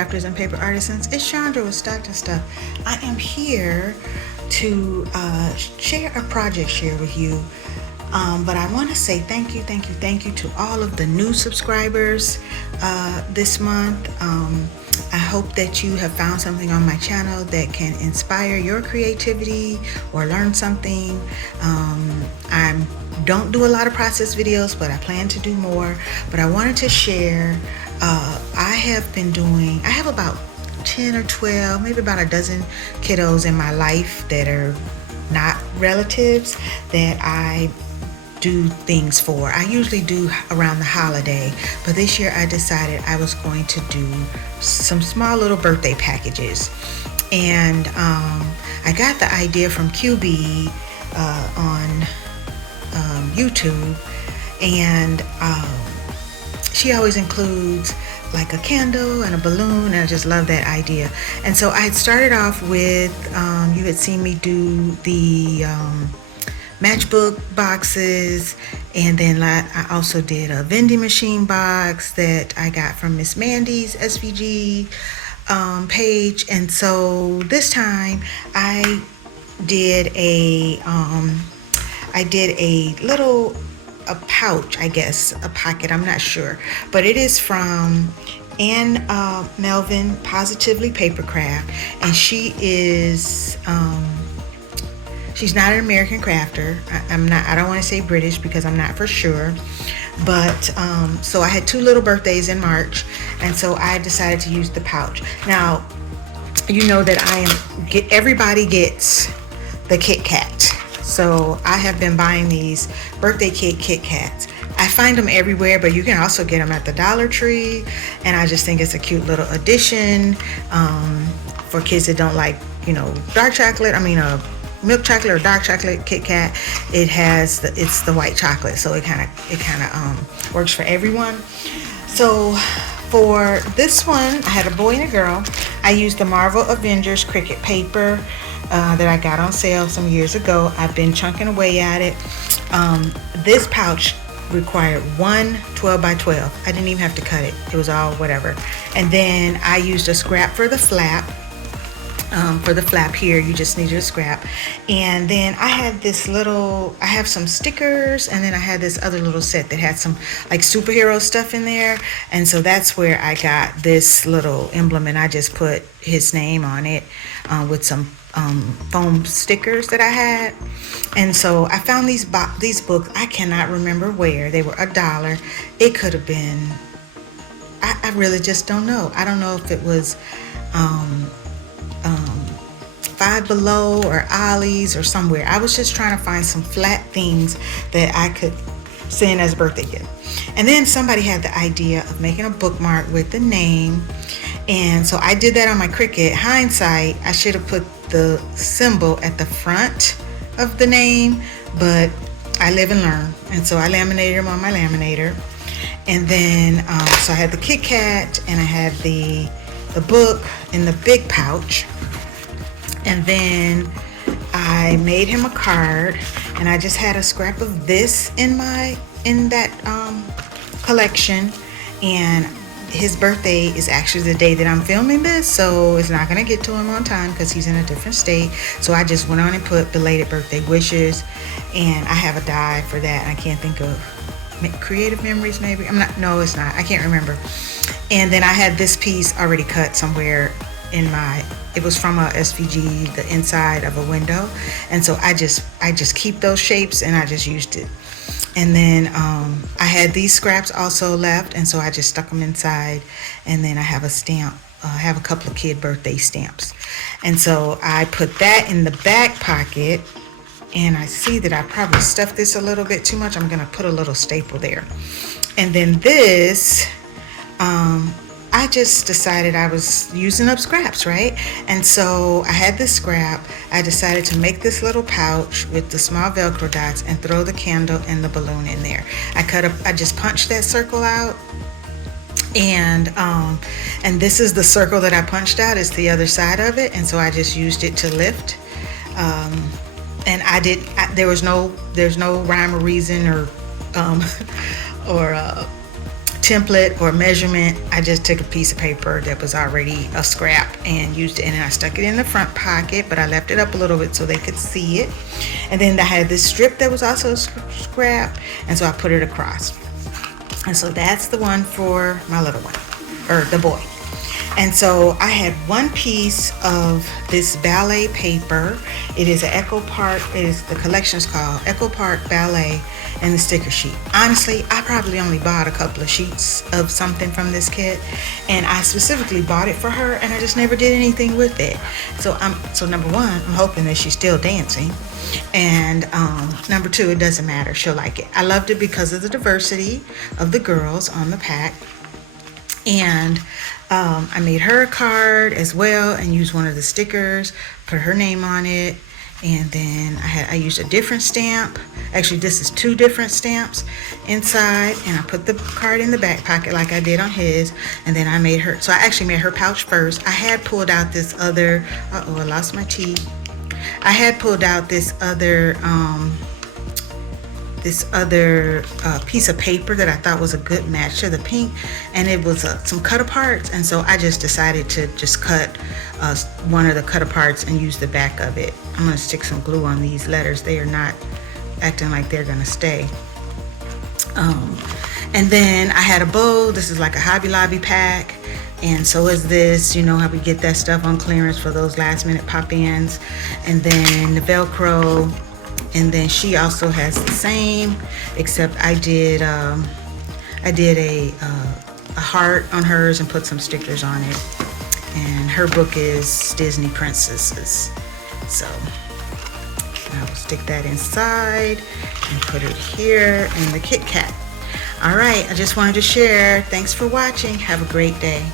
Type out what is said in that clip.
crafters and paper artisans. It's Chandra with Stockton Stuff. I am here to share a project share with you. But I want to say thank you to all of the new subscribers this month. I hope that you have found something on my channel that can inspire your creativity or learn something. I don't do a lot of process videos, but I plan to do more. But I wanted to share, I have about 10 or 12, maybe about a dozen kiddos in my life that are not relatives that I do things for. I usually do around the holiday, but this year I decided I was going to do some small little birthday packages. And I got the idea from QB on YouTube, and she always includes like a candle and a balloon, and I just love that idea. And so I had started off with, you had seen me do the matchbook boxes, and then I also did a vending machine box that I got from Miss Mandy's SVG page. And so this time I did a little pouch, I guess, a pocket, I'm not sure, but it is from Ann Melvin Positively Papercraft, and she is she's not an American crafter. I don't want to say British because I'm not for sure, but so I had 2 little birthdays in March, and so I decided to use the pouch. Now you know that everybody gets the Kit Kat. So I have been buying these birthday Kit Kats. I find them everywhere, but you can also get them at the Dollar Tree. And I just think it's a cute little addition for kids that don't like, dark chocolate. Milk chocolate or dark chocolate Kit Kat. It's the white chocolate, so it kind of works for everyone. So for this one, I had a boy and a girl. I used the Marvel Avengers Cricut paper that I got on sale some years ago. I've been chunking away at it. This pouch required one 12 by 12. I didn't even have to cut it. It was all whatever. And then I used a scrap for the flap. For the flap here, you just needed a scrap. And then I have some stickers, and then I had this other little set that had some like superhero stuff in there. And so that's where I got this little emblem, and I just put his name on it with some foam stickers that I had. And so I found these books. I cannot remember where. They were $1. It could have been, I really just don't know. I don't know if it was Five Below or Ollie's or somewhere. I was just trying to find some flat things that I could send as a birthday gift. And then somebody had the idea of making a bookmark with the name, and so I did that on my Cricut. Hindsight, I should have put the symbol at the front of the name, but I live and learn, and so I laminated them on my laminator. And then so I had the Kit Kat, and I had the book in the big pouch. And then I made him a card, and I just had a scrap of this in that collection. And his birthday is actually the day that I'm filming this, so it's not gonna get to him on time because he's in a different state. So I just went on and put belated birthday wishes, and I have a die for that. I can't think of creative memories, maybe. It's not. I can't remember. And then I had this piece already cut somewhere it was from a SVG, the inside of a window. And so I just keep those shapes, and I just used it. And then I had these scraps also left, and so I just stuck them inside. And then I have a stamp. I have a couple of kid birthday stamps. And so I put that in the back pocket, and I see that I probably stuffed this a little bit too much. I'm gonna put a little staple there. And then this, I just decided I was using up scraps, right? And so I had this scrap. I decided to make this little pouch with the small Velcro dots and throw the candle and the balloon in there. I just punched that circle out, and this is the circle that I punched out. It's the other side of it, and so I just used it to lift. And there's no rhyme or reason or template or measurement. I just took a piece of paper that was already a scrap and used it, and I stuck it in the front pocket, but I left it up a little bit so they could see it. And then I had this strip that was also a scrap, and so I put it across. And so that's the one for my little one, or the boy. And so I had one piece of this ballet paper. It is an Echo Park, the collection is called Echo Park Ballet, and the sticker sheet. Honestly, I probably only bought a couple of sheets of something from this kit, and I specifically bought it for her, and I just never did anything with it. So number one, I'm hoping that she's still dancing, and number two, it doesn't matter, she'll like it. I loved it because of the diversity of the girls on the pack, and I made her a card as well and used one of the stickers, put her name on it. And then I used a different stamp. Actually, this is two different stamps inside, and I put the card in the back pocket like I did on his. And then I actually made her pouch first. I had pulled out this other, I lost my tea. I had pulled out this other piece of paper that I thought was a good match to the pink, and it was some cut aparts, and so I just decided to just cut one of the cut aparts and use the back of it. I'm going to stick some glue on these letters. They are not acting like they're going to stay. And then I had a bow. This is like a Hobby Lobby pack, and so is this. You know how we get that stuff on clearance for those last minute pop-ins. And then the Velcro. And then she also has the same, except I did a heart on hers and put some stickers on it. And her book is Disney Princesses. So I will stick that inside and put it here in the Kit Kat. All right, I just wanted to share. Thanks for watching. Have a great day.